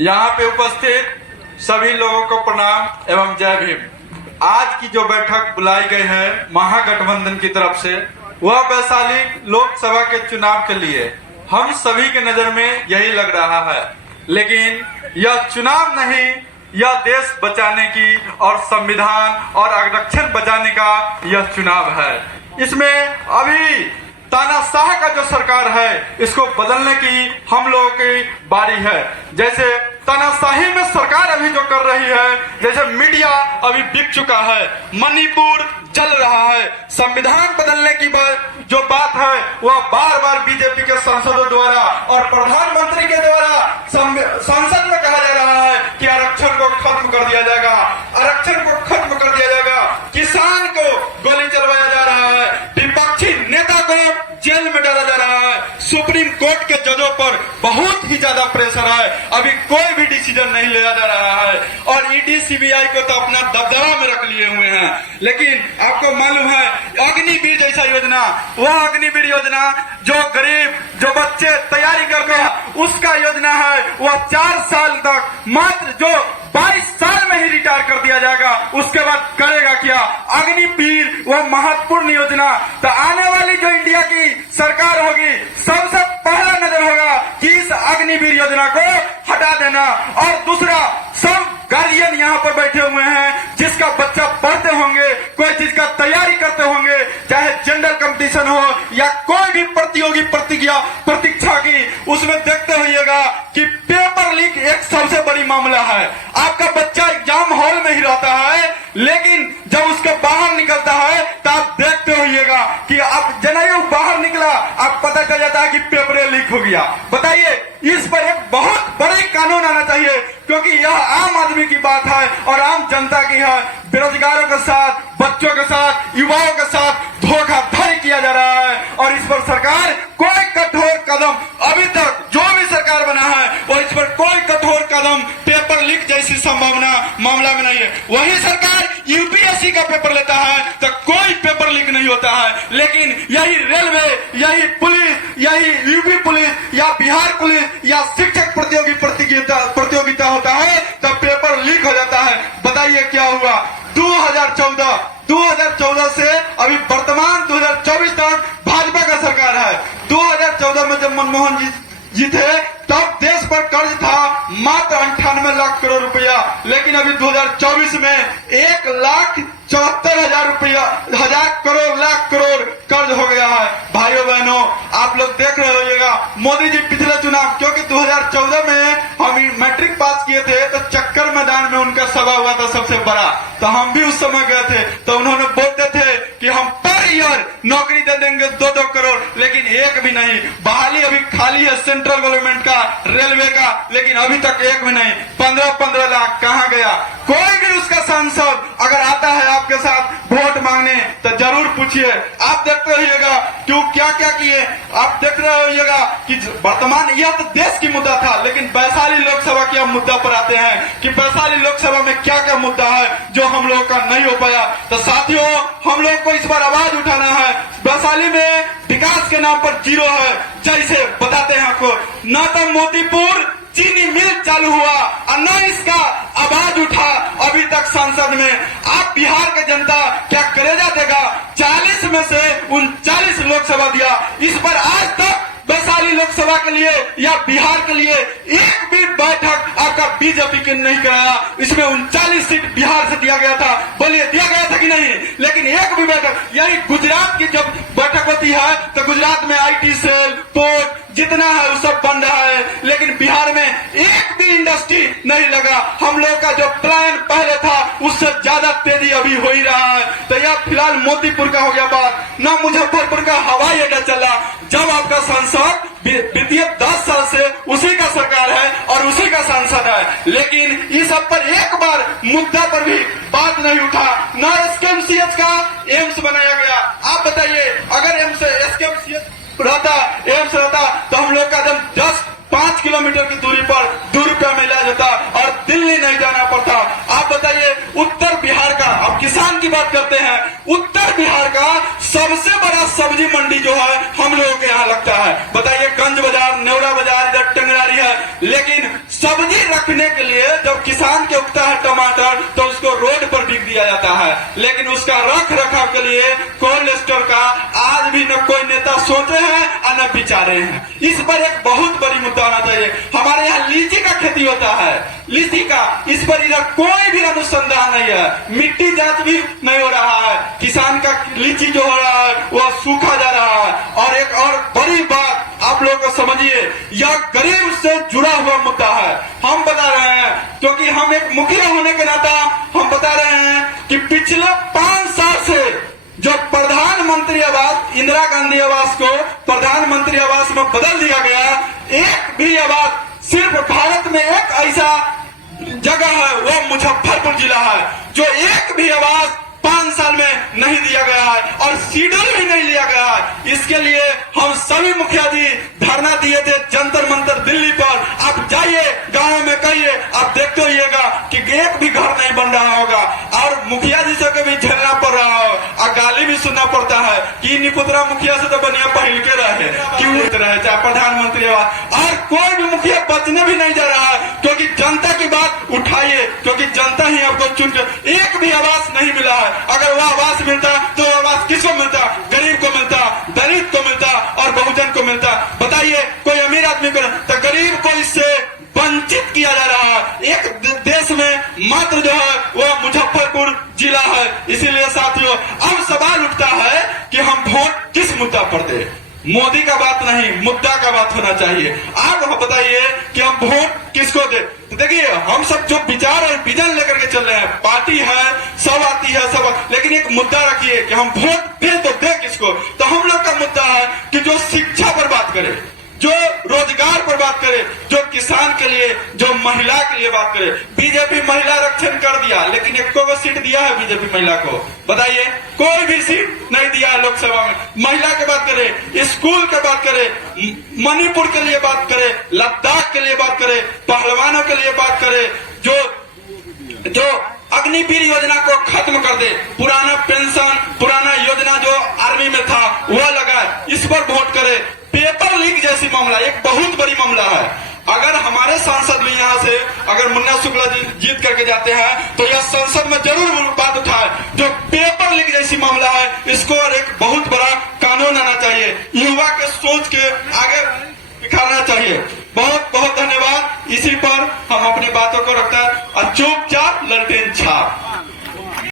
यहाँ पे उपस्थित सभी लोगों को प्रणाम एवं जय भीम। आज की जो बैठक बुलाई गई है महागठबंधन की तरफ से, वह वैशाली लोकसभा के चुनाव के लिए हम सभी के नजर में यही लग रहा है। लेकिन यह चुनाव नहीं, यह देश बचाने की और संविधान और आरक्षण बचाने का यह चुनाव है। इसमें अभी तानाशाह का जो सरकार है, इसको बदलने की हम लोगों की बारी है। जैसे तानाशाही में सरकार अभी जो कर रही है, जैसे मीडिया अभी बिक चुका है, मणिपुर जल रहा है, संविधान बदलने की जो बात है वह बार बार बीजेपी के सांसदों द्वारा और प्रधानमंत्री के द्वारा संसद में कहा जा रहा है कि आरक्षण को खत्म कर दिया जाएगा, आरक्षण को खत्म कर दिया जाएगा, किसान को गोली चलवाया जा रहा है, विपक्षी नेता को जेल में डाला जा रहा है, सुप्रीम कोर्ट के जजों पर बहुत ही ज्यादा प्रेशर है, अभी कोई भी डिसीजन नहीं लिया जा रहा है और ईडी सीबीआई को तो अपना दबदबा में रख लिए हुए हैं। लेकिन आपको मालूम है अग्निवीर जैसा योजना, वह अग्निवीर योजना जो गरीब जो बच्चे तैयारी करते हैं उसका योजना है, वह 4 साल तक मात्र जो 22 साल में ही रिटायर कर दिया जाएगा, उसके बाद करेगा क्या? अग्निवीर वह महत्वपूर्ण योजना। तो आने वाली जो इंडिया की सरकार होगी, सबसे पहला नजर होगा कि इस अग्निवीर योजना को हटा देना। और दूसरा, सब गार्जियन यहाँ पर बैठे हुए हैं जिसका बच्चा पढ़ते होंगे, कोई चीज का तैयारी करते होंगे, चाहे जनरल कंपटीशन हो या कोई भी प्रतियोगी प्रतीक्षा की, उसमें देखते होइएगा कि पेपर लीक एक सबसे बड़ी मामला है। आपका बच्चा एग्जाम हॉल में ही रहता है, लेकिन जब उसके बाहर निकलता है तो आप देखते होइएगा कि आप जनायु बाहर निकला, आप पता चल जाता है कि पेपर लीक हो गया। बताइए, इस पर एक बहुत बड़े कानून आना चाहिए, क्योंकि यह आम आदमी की बात है और आम जनता की है। बेरोजगारों के साथ, बच्चों के साथ, युवाओं के साथ धोखाधड़ी किया जा रहा है और इस पर सरकार कोई कठोर कदम, अभी तक जो भी सरकार बना है वो इस पर कोई कठोर कदम पेपर लीक जैसी संभावना मामला में नहीं है। वही सरकार यूपीएससी का पेपर लेता है तो कोई पेपर लीक नहीं होता है, लेकिन यही रेलवे, यही पुलिस, यही यूपी पुलिस या बिहार पुलिस या शिक्षक प्रतियोगिता होता है तो पेपर लीक हो जाता है। बताइए क्या हुआ? 2014 से अभी वर्तमान 2024 तक भाजपा का सरकार है। 2014 में जब मनमोहन जी थे तब देश पर कर्ज था मात्र 98 लाख करोड़ रुपया, लेकिन अभी 2024 में 1,74,000 लाख करोड़ कर्ज हो गया है। भाइयों बहनों, आप लोग देख रहे होइएगा, मोदी जी पिछले चुनाव, क्योंकि 2014 में हम मैट्रिक पास किए थे तो चक्कर मैदान में उनका सभा हुआ था सबसे बड़ा, तो हम भी उस समय गए थे, तो उन्होंने बोलते थे कि हम पर ईयर नौकरी दे देंगे 2-2 करोड़, लेकिन एक भी नहीं। बहाली अभी खाली है सेंट्रल गवर्नमेंट का, रेलवे का, लेकिन अभी तक एक भी नहीं। 15-15 लाख कहाँ गया? कोई भी उसका सांसद अगर आता है आपके साथ वोट मांगने तो जरूर पूछिए। आप देखते होइएगा क्यों क्या क्या किए, आप देख रहे होइएगा कि वर्तमान यह तो देश की मुद्दा था, लेकिन वैशाली लोकसभा के हम मुद्दा पर आते हैं कि वैशाली लोकसभा में क्या क्या मुद्दा है जो हम लोगों का नहीं हो पाया। तो साथियों, हम लोग को इस बार आवाज उठाना है। वैशाली में विकास के नाम पर जीरो है, जैसे बताते हैं आपको, न तो मोतीपुर चीनी मिल चालू हुआ और न इसका आवाज उठा अभी तक संसद में। आप बिहार का जनता क्या करेजा देगा? 40 में से 39 लोकसभा दिया, इस पर आज तक वैशाली लोकसभा के लिए या बिहार के लिए एक भी बैठक आपका बीजेपी के नहीं कराया। इसमें 39 सीट बिहार से दिया गया था, बोलिए दिया गया था कि नहीं? लेकिन एक भी बैठक, यही गुजरात की जब बैठक होती है तो गुजरात में आईटी सेल, पोर्ट जितना है वो सब बन रहा है, लेकिन बिहार में एक भी इंडस्ट्री नहीं लगा। हम लोग का जो प्लान पहले था उससे ज्यादा तेजी अभी हो ही रहा है। तो यह फिलहाल मोतीपुर का हो गया बात, न मुजफ्फरपुर का हवाई अड्डा चला, जब आपका सांसद बीते 10 साल से उसी का सरकार है और उसी का सांसद है, लेकिन इस सब पर एक बार मुद्दा पर भी बात नहीं उठा। न एसकेएमसीएच का एम्स बनाया गया। आप बताइए, अगर एसकेएमसीएच एम्स रहता तो हम लोग का 5 किलोमीटर की दूरी पर 2 रुपया में इलाज होता और दिल्ली नहीं जाना पड़ता। आप बताइए, उत्तर बिहार का, अब किसान की बात करते हैं, उत्तर बिहार का सबसे बड़ा सब्जी मंडी जो है हम लोगों के यहाँ लगता है। बताइए, गंज बाजार, नेवरा बाजार, इधर टंगरारी है, लेकिन सब्जी रखने के लिए जब किसान के उगता है टमाटर तो उसको रोड पर बिक दिया जाता है, लेकिन उसका रख रखाव के लिए कोल्ड स्टोर का आज भी न कोई नेता सोचे हैं और न विचारे हैं। इस पर एक बहुत बड़ी मुद्दा होना चाहिए। हमारे यहाँ लीची का खेती होता है, लीची का, इस पर इधर कोई भी अनुसंधान नहीं है, मिट्टी जांच भी नहीं हो रहा है। किसान का लीची जो हो रहा है वह सूखा जा रहा है। और एक और बड़ी बात आप लोग को समझिए, यह गरीब से जुड़ा हुआ मुद्दा है। हम बता रहे हैं, क्योंकि हम एक मुखिया होने के नाता हम बता रहे हैं कि पिछले 5 साल से जो प्रधानमंत्री आवास, इंदिरा गांधी आवास को प्रधानमंत्री आवास में बदल दिया गया, एक भी आवास, सिर्फ भारत में एक ऐसा जगह है वो मुजफ्फरपुर जिला है जो एक भी आवास 5 साल में नहीं दिया गया है और शेड्यूल भी नहीं लिया गया है। इसके लिए हम सभी मुखिया जी धरना दिए थे जंतर मंतर दिल्ली पर। आप जाइए गांव में, कहिए, आप देखते होइएगा कि एक भी घर नहीं बन रहा होगा और मुखिया जी से भी झेलना पड़ रहा हो और गाली भी सुनना पड़ता है कि निपुत्रा मुखिया से तो बढ़िया पहल के रहे, क्यों रहे, चाहे प्रधानमंत्री आवास। और कोई भी मुखिया बचने भी नहीं जा रहा है, क्योंकि जनता की बात उठाइए, क्योंकि जनता ही आपको चुन के, एक भी आवास नहीं मिला है। अगर वह आवास मिलता तो वह आवास किसको मिलता? गरीब को मिलता, दलित को मिलता और बहुजन को मिलता। बताइए, कोई अमीर आदमी को, तो गरीब को इससे वंचित किया जा रहा है। एक देश में मात्र जो है वह मुजफ्फरपुर जिला है। इसीलिए साथियों, अब सवाल उठता है कि हम वोट किस मुद्दा पर दें? मोदी का बात नहीं, मुद्दा का बात होना चाहिए। आप बताइए कि हम वोट किसको दे? तो देखिए, हम सब जो विचार और विजन लेकर के चल रहे हैं, पार्टी है, सब आती है, सब, लेकिन एक मुद्दा रखिए कि हम वोट दे तो दे किसको? तो हम लोग का मुद्दा है कि जो शिक्षा पर बात करे, जो रोजगार पर बात करे, जो किसान के लिए, जो महिला के लिए बात करे। बीजेपी महिला आरक्षण कर दिया, लेकिन एक को सीट दिया है बीजेपी महिला को? बताइए, कोई भी सीट नहीं दिया है लोकसभा में। महिला की बात करें, स्कूल की बात करें, मणिपुर के लिए बात करें, लद्दाख के लिए बात करें, पहलवानों के लिए बात करें, जो अग्निवीर योजना को खत्म कर दे, पुराना पेंशन, पुराना योजना जो आर्मी में था वह लगाए, इस पर वोट करे। पेपर लीक जैसी मामला एक बहुत बड़ी मामला है। अगर हमारे सांसद भी यहाँ से अगर मुन्ना शुक्ला जी जीत करके जाते हैं तो यह संसद में जरूर बात उठाए। जो पेपर लीक जैसी मामला है, इसको और एक बहुत बड़ा कानून आना चाहिए, युवा के सोच के आगे निखारना चाहिए। बहुत बहुत